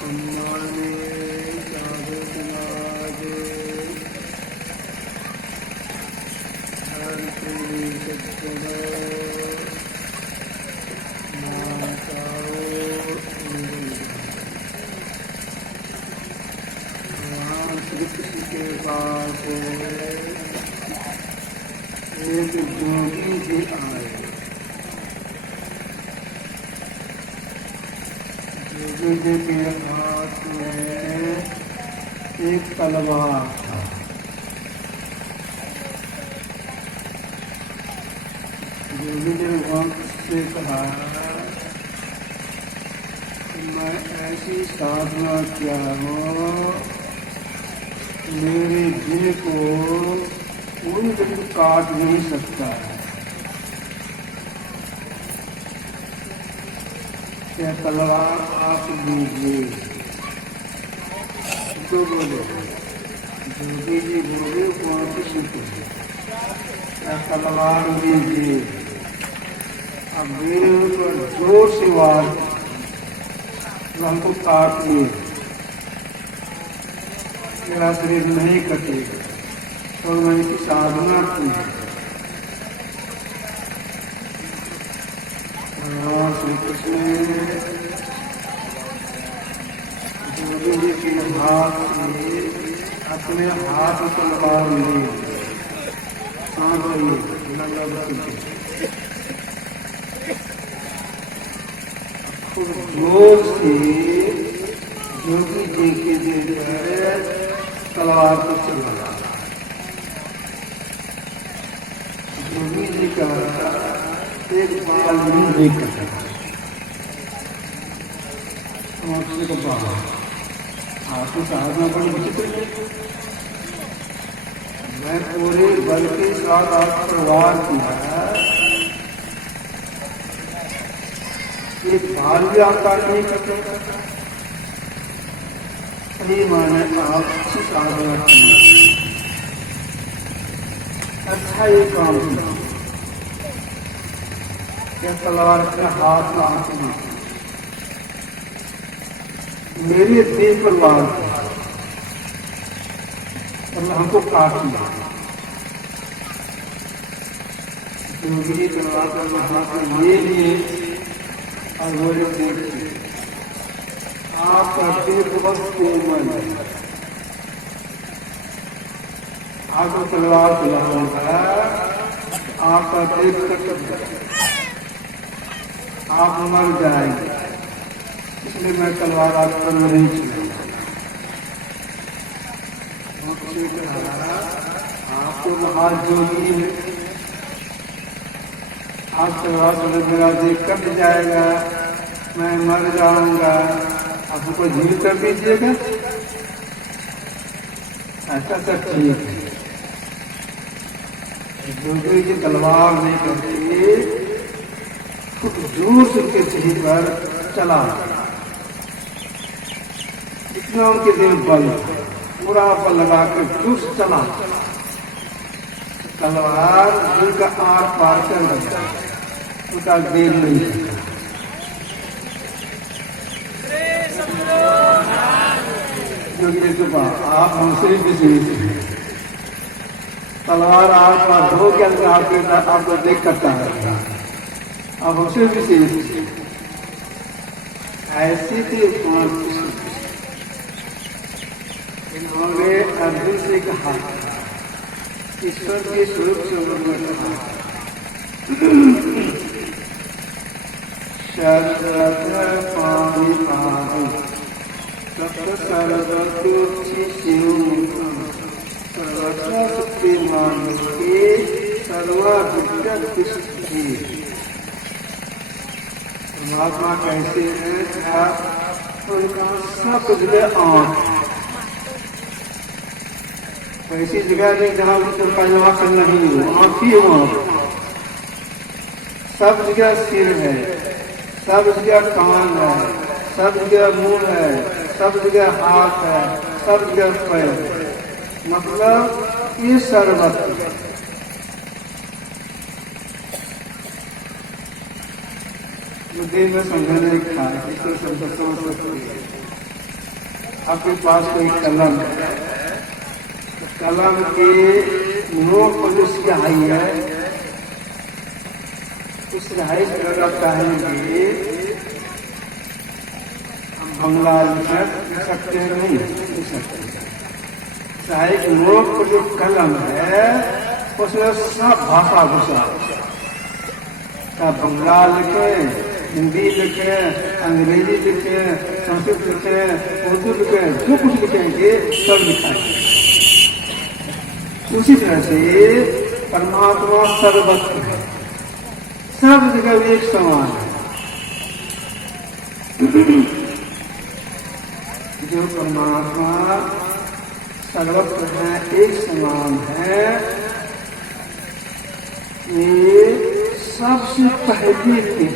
सम्माने साधु समाजे हरते सत्गुण माताओ श्री कृष्ण के पास एक जोगी जी आए। जोगी जी के हाथ में एक तलवार था। जोगी ने वक्त से कहा कि मैं ऐसी साधना किया हूँ, मेरे दिल को कोई भी काट नहीं सकता है। क्या तलवार आप लीजिए? तो बोले जोगी जी बोले कौन किसी को क्या तलवार लीजिए? अब मेरे ऊपर जोर से वार हमको काट लिए, मेरा शरीर नहीं कटेगा। और मैंने की साधना की भगवान श्री कृष्ण जोगी जी के हाथ में अपने हाथ तलवार लिए खूब जोर से जोगी जी के दिल तलवार को चला। जोगी जी का एक बाल भी नहीं कटा। आपसे तो बाहर आपको साधना बड़ी विचित्र है। मैं पूरे बल के साथ आप प्रवार किया, एक बाल भी आप काट नहीं करते। सही माने आप अच्छी साधना की, अच्छा ये काम किया। क्या तलवार अपने हाथ में आती है, मेरे देह पर वार किया और हमको काट लिया। जोगी तलवार का हाथ में ले लिए और बोले देखिए आपका देह बहुत कोमल है, आपको तलवार चलाना है, आपका देह कट आप मर जाएंगे, इसलिए मैं तलवार आप पर नहीं चलाऊंगा। आपको महान जोगी है, आप तलवार चले मेरा देह कट जाएगा, मैं मर जाऊंगा, आप हमको झील कर दीजिएगा। ऐसा सब ठीक है। जोगी की तलवार नहीं करती, खूब जोर से उनके शरीर पर चला, इतना उनके दिल बल पूरा बल लगा कर जोर से चला। तलवार दिल का आर पार कर गया, उनका देर नहीं था। जोगी ने कहा आप हमसे विशेष हैं, तलवार आर पार हो गया, आपको देख करता है, अब हमसे विशेष। ऐसी थी इन्होंने अर्जुन से कहा, ईश्वर के स्वरूप से उन्होंने कहा शरद पानी पानी तप सर्वतोक्षि सर्वशक्ति मान के सर्वाधिक विशुद्धि। परमात्मा कैसे है? उनका सब जगह आंख, ऐसी जगह नहीं जहाँ उनका आंख नहीं हो, आंख ही आंख। सब जगह सिर है, सब जगह कान है, सब जगह मुंह है, सब जगह हाथ है, सब जगह पैर। मतलब ये सर्वत्र जो देह में समझने का ईश्वर शब्द आपके पास कोई कलम है, कलम के नोक पर जो स्याही है, उस स्याही से अगर आप चाहेंगे बंगला लिख सकते हैं, नहीं लिख सकते। स्याही के नोक पर जो कलम है उसमें सब भाषा घुसा, बंगला लिखे, हिंदी लिखे, अंग्रेजी लिखे, संस्कृत लिखे, उर्दू लिखे, जो कुछ लिखेंगे सब लिखाएंगे। उसी तरह से परमात्मा सर्वत्र है, सब जगह एक समान है। जो परमात्मा सर्वत्र है, एक समान है, ये सबसे पहले के,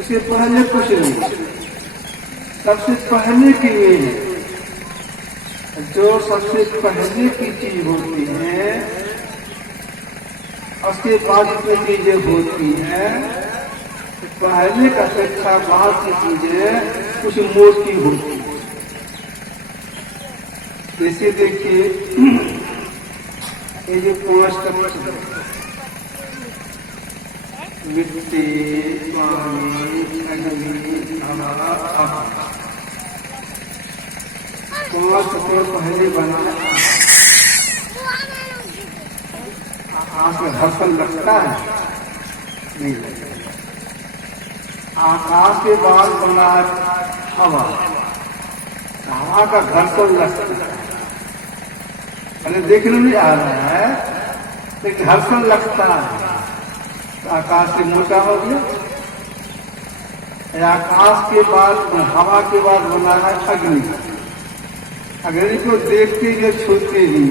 उससे पहले कुछ नहीं, सबसे पहले के लिए है। जो सबसे पहले की चीज होती है, उसके बाद जितनी चीजें होती हैं, पहले का अपेक्षा बाद की चीजें कुछ मोटी होती है। जैसे देखिए, ये जो 5 तत्व, मिट्टी, पानी, अग्नि, हवा, आकाश, 5 तत्व पहले बनाया। आकाश में घर्षण लगता है, नहीं लगता। आकाश के बाद बना हवा, हवा का घर्षण लगता है, अरे देखने में आ रहा है, लेकिन घर्षण लगता है। आकाश से मोटा हो गया। आकाश के बाद, हवा के बाद बना है अग्नि। अग्नि को देखते हुए छूते ही,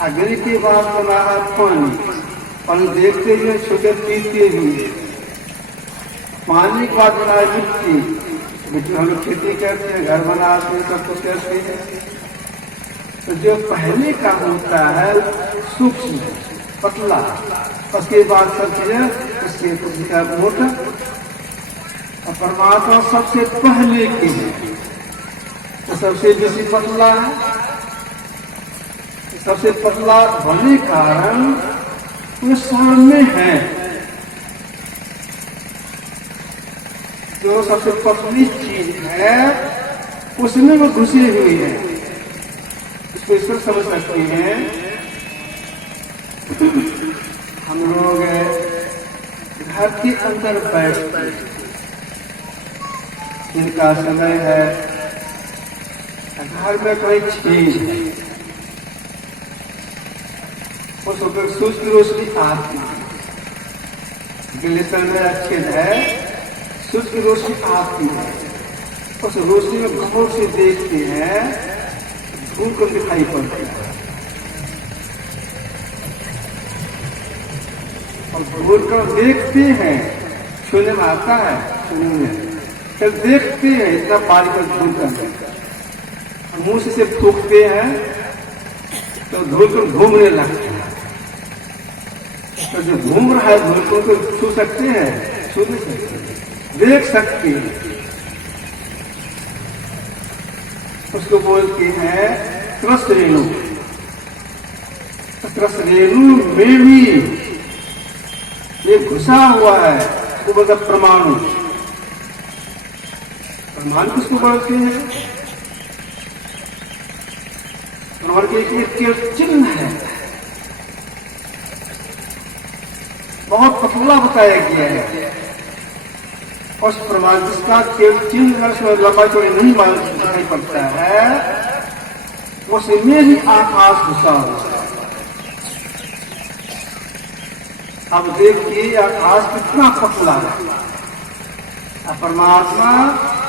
अग्नि के बाद बना है पानी, पानी देखते हुए छूते पीते हुए। पानी के बाद बना है मिट्टी, मिट्टी हम लोग खेती करते हैं, घर बनाते हैं, सब कुछ करते हैं। तो जो पहले का होता है सूक्ष्म, पतला, उसके बाद सब चीजें उससे कुछ मोटा, और परमात्मा सबसे पहले की है, तो सबसे बेसी पतला है। सबसे पतला होने कारण वो सामने है। जो सबसे पतली चीज है उसमें वो घुसी हुई है। इसको इस तरह समझ सकते हैं, हम लोग घर के अंदर बैठते, जिनका समय है, घर में कोई चीज है, उस पर सूरज की रोशनी आती है, गिलेशन में अच्छे है, सूरज की रोशनी आती है, उस रोशनी में गौर से देखते हैं, धूल को दिखाई पड़ती है, और धूल को देखते हैं, छूने में आता है, छूने में जब देखते हैं इतना बारीक धूल का, मुंह से फूकते हैं तो धूल को घूमने लगता है। तो जो घूम रहा है धूल को तो छू सकते हैं, छू नहीं सकते, देख सकते हैं। उसको बोलते हैं त्रस रेणु। त्रस रेणु में भी ये घुसा हुआ है, वो बोलता परमाणु। परमाणु किसको बोलते हैं? परमाणु के एक चिन्ह है, बहुत पतला बताया गया है। उस परमाणु जिसका केवल चिन्ह लंबा चौड़ी नहीं दिखाई पड़ता है, उसमें ही आकाश घुसा हुआ है। अब देखिए आकाश कितना पतला है, परमात्मा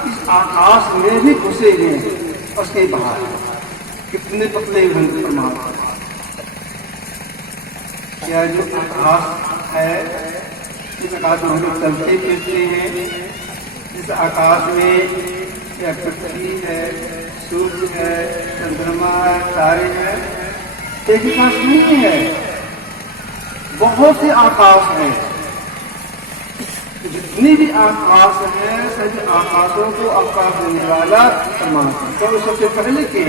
इस आकाश में भी घुसे हुए हैं। उसके बाहर कितने पतले होंगे परमात्मा। क्या जो आकाश है, इस आकाश में हम लोग चलते फिरते हैं, इस आकाश में या पृथ्वी है, सूर्य है, चंद्रमा है, तारे हैं, एक आकाश नहीं है, बहुत से आकाश हैं। जितनी भी आकाश है सभी आकाशों को आकाश देने वाला परमात्मा। तो सबसे पहले के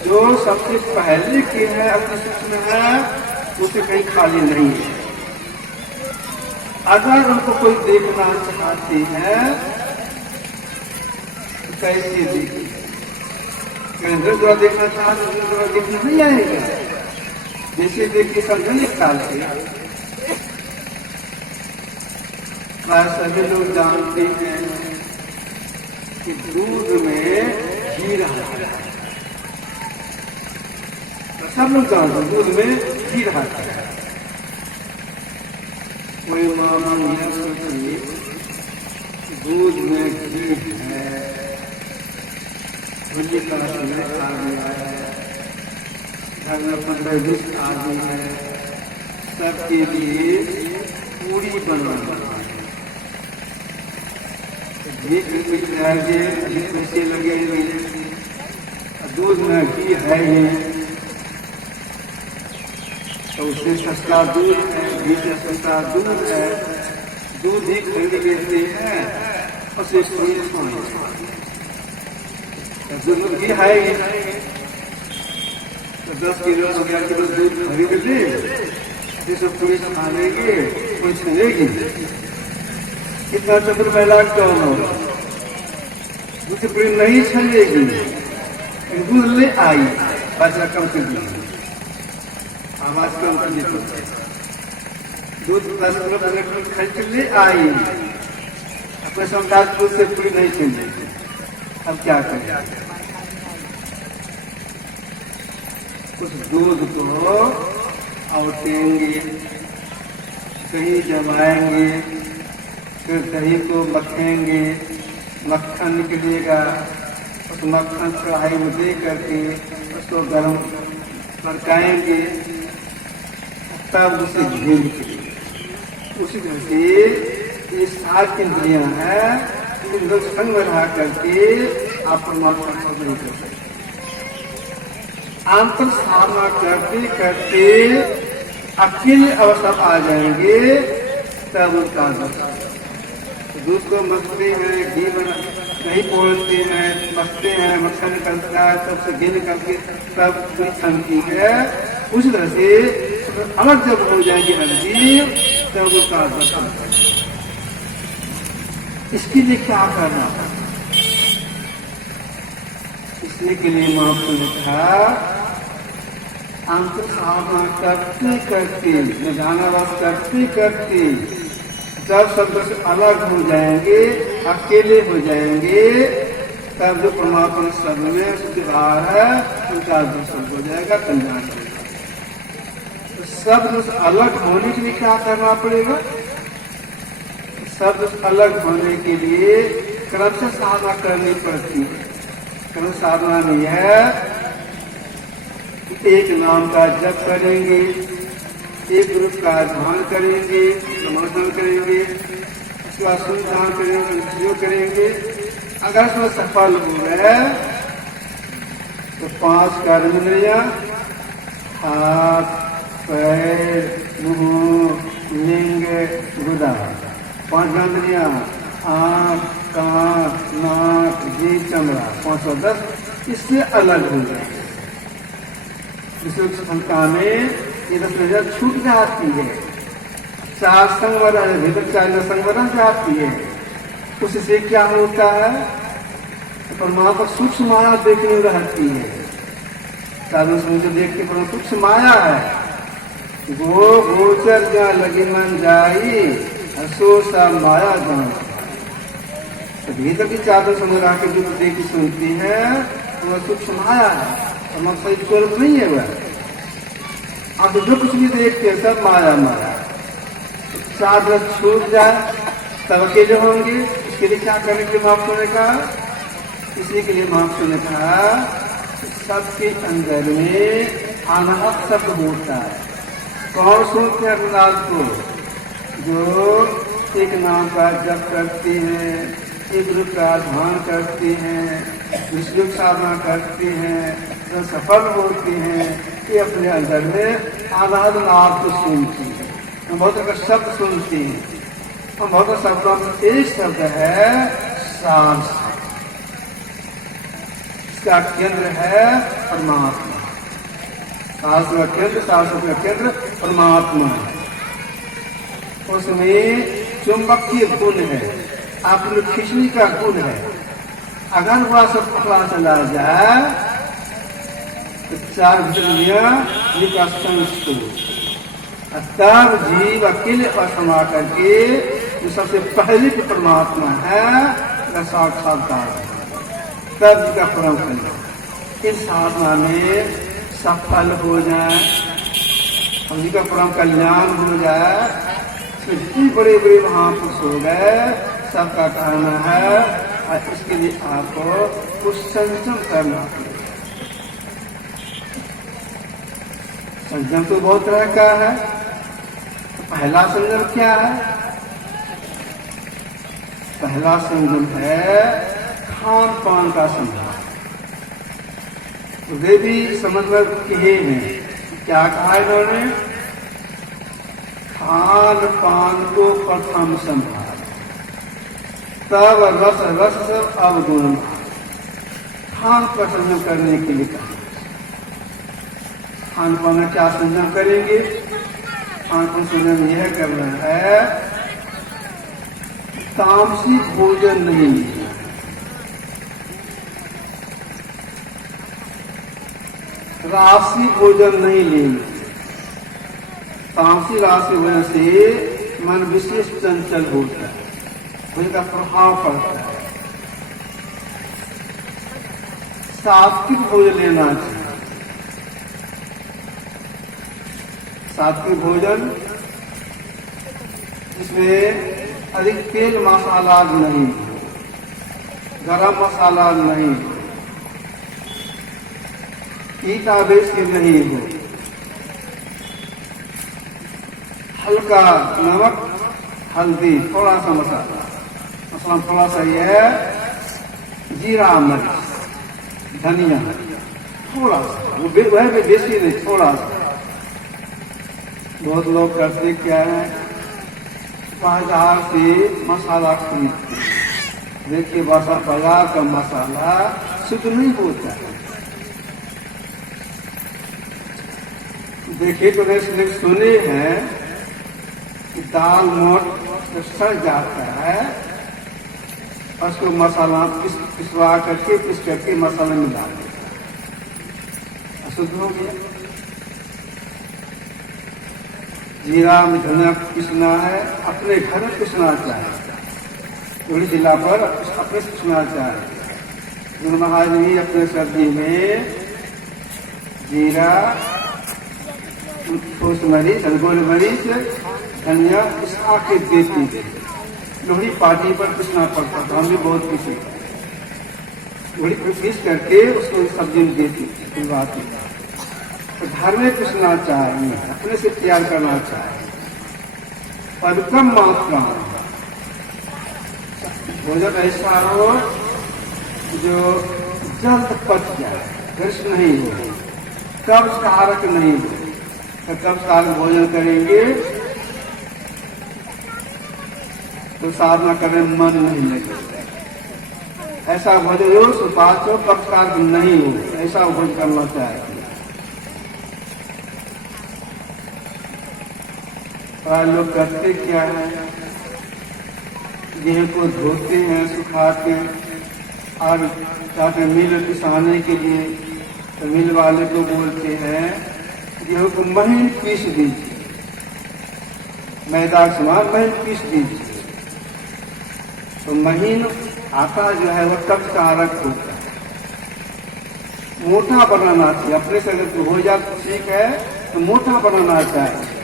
जो सबसे पहले के है अपने सूक्ष्म है, उसे कहीं खाली नहीं है। अगर उनको कोई देखना चाहते हैं तो कैसे देखे? केंद्र द्वारा देखना चाहते हैं, द्वारा देखना नहीं आएगा। जैसे देखिए समझने काल से सभी लोग जानते हैं कि दूध में घी रहता है। सब लोग जानते हैं दूध में घी रहता है। कोई मामा यह सोचिए दूध में घी है, होली का समय आ गया है, घर में 15-20 आदमी है, सबके लिए पूरी बनवाना है। घी मिल जाएंगे, अभी पैसे लगेंगे, दूध में घी है ही तो उससे सस्ता दूध है, घी से सस्ता दूध है, दूध ही खरीद लेते हैं और सिर्फ दूध में घी है ही तो 10 किलो 11 किलो दूध खरीद ले, जिसे पुलिस खा लेंगे, पुलिस मिलेगी। कितना चतुर महिला क्यों हो, दूध पूरी नहीं छलेगी, दूध ले आई, पैसा कम कर दिया, आवाज कम कर दी, दूध 10 किलो खरीद ले आई, अपने संतान दूध से पूरी नहीं छलेगी। अब क्या करें? उस दूध को औटेंगे, कहीं जमाएंगे, फिर दही को मखेंगे, मक्खन निकलेगा, उस मक्खन कढ़ाई में दे करके उसको गर्म पकाएंगे, तब उसे घी निकलेगी। उसी तरह से ये 7 इंद्रियां हैं, इन लोग संग रहा करके आप परमात्मा को नहीं कर सकते। आंतर साधना करते करते अकेले अवस्था आ जाएंगे, तब उनका दूध को मखते हैं, घी बना नहीं बोलते हैं, मखते हैं, मक्खन निकलता है, तब से घी निकल के तब कोई क्षमती है। उसी तरह से अलग जब हो जाएगी अंजीर, तब उसका दर्शन करें। इसके लिए क्या करना है? इसलिए के लिए महाप्रभु ने कहा अंतर साधना करते करते, निधानावास करते करते जब शब्द से अलग हो जाएंगे, अकेले हो जाएंगे, तब जो परमात्मा शब्द में सुधार है उनका दर्शन हो जाएगा, कल्याण हो जाएगा। तो शब्द से अलग होने के लिए क्या करना पड़ेगा? शब्द से अलग होने के लिए क्रम से साधना करनी पड़ती है। क्रम साधना नहीं है कि एक नाम का जप करेंगे, एक रूप का ध्यान करेंगे, समर्थन करेंगे, उसके बाद सुधान करेंगे, उपयोग करेंगे। अगर उसमें सफल हो गए तो 5 कर्मेंद्रियां, हाथ, पैर, मुंह, लिंग, गुदा, 5 इंद्रियां, आंख, कान, नाक, जीभ, चमड़ा, 510, इससे अलग हो जाए। विशुद्ध क्षमता में ये 10 छूट जाती है, 4 संवरण भीतर 4 संवरण जाती है। उससे क्या होता है? परमात्मा सूक्ष्म माया देखने में रहती है। साधु संत देखते परमात्मा सूक्ष्म माया है। वो गोचर जहाँ लगी मन जाई, हसो सा माया जान। भीतर की चादर संग्रह के जो देखी सुनती है वो सूक्ष्म माया है, परमात्मा सही स्वरूप नहीं है। वह आप जो कुछ भी देखते हैं सब माया माया। चादर छूट जाए तब अकेले होंगे। इसके लिए क्या करने के लिए महाप्रभु ने कहा? इसी के लिए महाप्रभु ने कहा सबके अंदर में अनाहत शब्द होता है। कौन सुनते हैं अपराध को? जो एक नाम का जप करते हैं, एक रूप का ध्यान करते हैं, विष्णु साधना करते हैं, जो सफल होते हैं, ये अपने अंदर में आधार नाम को सुनते हैं, बहुत का शब्द सुनते हैं। और बहुत से शब्दों में एक शब्द है सार। इसका केंद्र है परमात्मा। शास्त्र का केंद्र, शास्त्र का केंद्र परमात्मा है। उसमें चुंबकीय गुण है, आपने खिंचने का गुण है। अगर वह सब पकड़ा चला जाए तो चार इंद्रियां का संस्तोष, तब जीव अकेले असमा करके जो सबसे पहले की परमात्मा है वह साक्षात्कार है, तब जी का परम कल्याण इस साधना में सफल हो जाए, हम जी का परम कल्याण हो जाए। जितने बड़े बड़े महापुरुष हो गए सबका कहना है, और इसके लिए आपको कुछ संयम करना पड़ेगा। संयम तो बहुत तरह का है। तो पहला संयम क्या है? पहला संयम है खान पान का संयम। वे भी समझ में किए हैं, क्या कहा इन्होंने? खान पान को प्रथम संभाल, तब रस रस सब अवगुण। खान का संयम करने के लिए कहा। खान पान में क्या संयम करेंगे? खान पान संयम यह करना है, तामसी भोजन नहीं, राशि भोजन नहीं लेना। तामसी राशि होने से मन विशेष चंचल होता है, उनका प्रभाव पड़ता है। सात्विक भोजन लेना चाहिए। सात्विक भोजन इसमें अधिक तेल मसाला नहीं, गरम मसाला नहीं, कीटा बेच के नहीं हो, हल्का नमक, हल्दी, थोड़ा सा मसाला, मसाला थोड़ा सा ये है, जीरा मिर्च, धनिया थोड़ा सा, वह भी बेसी नहीं, थोड़ा सा। बहुत लोग करते क्या है, बाजार से मसाला खरीदते, देखिए बाजार का मसाला शुद्ध नहीं होता है। देखिए तो वैसे सुने हैं कि दाल मोट सड़ जाता है, उसको मसाला पिसवा करके पिस करके मसाला मिला देता, अशुद्ध हो गया। जीरा में धनिया पिसना है, अपने घर में पिसना चाहिए, थोड़ी जिला पर अपने पिसना चाहिए। गुरु महाराज भी अपने सब्जी में जीरा, ठोस मरीच, गोल मरीच, धनिया पिसा के देती थे। लोहड़ी पार्टी पर पिसना पड़ता था, हम भी बहुत पीसे, लोहड़ी पर पीस करके उसको सब्जी में देती थी। तो घर में पिसना चाहिए, अपने से तैयार करना चाहिए, और कम मात्रा भोजन ऐसा हो जो जल्द पच जाए, घर्ष नहीं हो, कब्ज कारक नहीं हो। तो कब्ज कारक भोजन करेंगे तो साधना करने में मन नहीं लगेगा। ऐसा भोजन हो सुपाच हो, कब्ज कारक नहीं हो, ऐसा भोजन करना चाहिए। लोग करते क्या है, गेहूं को धोते हैं, सुखाते हैं, और चाहते मिल पिसाने के लिए, तो मिल वाले को बोलते हैं गेहूं को महीन पीस दीजिए, मैदा के समान महीन पीस दीजिए। तो महीन आटा जो है वह कब्ज कारक होता है, मोटा बनाना चाहिए। अपने से अगर हो जाए तो ठीक है, तो मोटा बनाना चाहिए।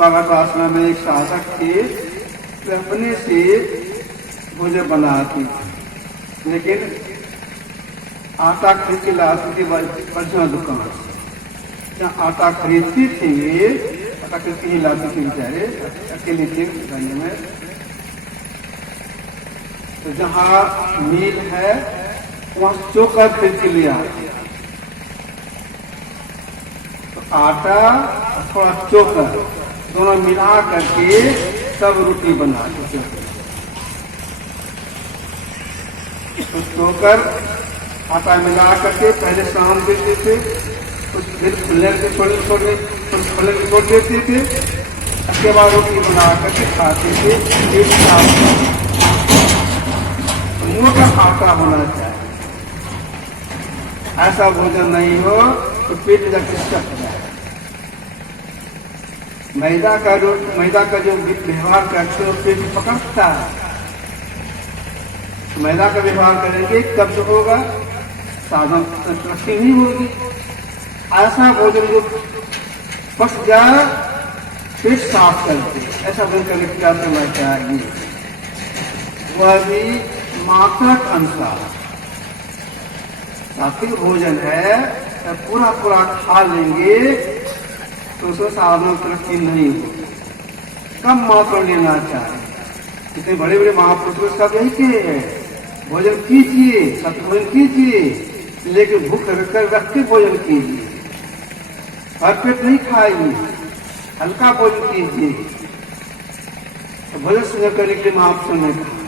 आसना में एक साधक थे, तो अपने से भोजन बनाती थी, लेकिन आटा खरीद के लाती थी बढ़िया दुकान से। जहाँ आटा खरीदती थी, आटा खरीद के ही लाती थी बेचारे, अकेले थे घर में। तो जहाँ मील है वहाँ चोकर खरीद के लिए आती, तो आटा और थोड़ा चोकर दोनों मिला करके सब रोटी बना चुके थे। कुछ धोकर आटा मिला करके पहले शाम देते थे, कुछ फिर खुलने के खुलने के छोड़ देते थे, उसके बाद रोटी बना करके खाते थे। एक साथ मोटा आटा होना चाहिए, ऐसा भोजन नहीं हो तो पेट जाके चप जाए। मैदा का जो व्यवहार करते हो पेट पकड़ता है। मैदा का व्यवहार करेंगे कब्ज होगा, साधन तरक्की नहीं होगी। ऐसा भोजन जो पच जाए पेट साफ करते, ऐसा भोजन करने की क्या करना चाहिए। वह भी मात्रा के अनुसार सात्विक भोजन है, पूरा खा लेंगे तो उसमें साधन तरक्की नहीं होगी। कम मात्रा लेना चाहिए। इतने बड़े बड़े महापुरुषों सब यही किए हैं, भोजन कीजिए, सात्विक भोजन कीजिए, लेकिन भूख रख के भोजन कीजिए, भर पेट नहीं खाइए, हल्का भोजन कीजिए। तो भोजन सुंदर करने के लिए महापुरुषों ने कहा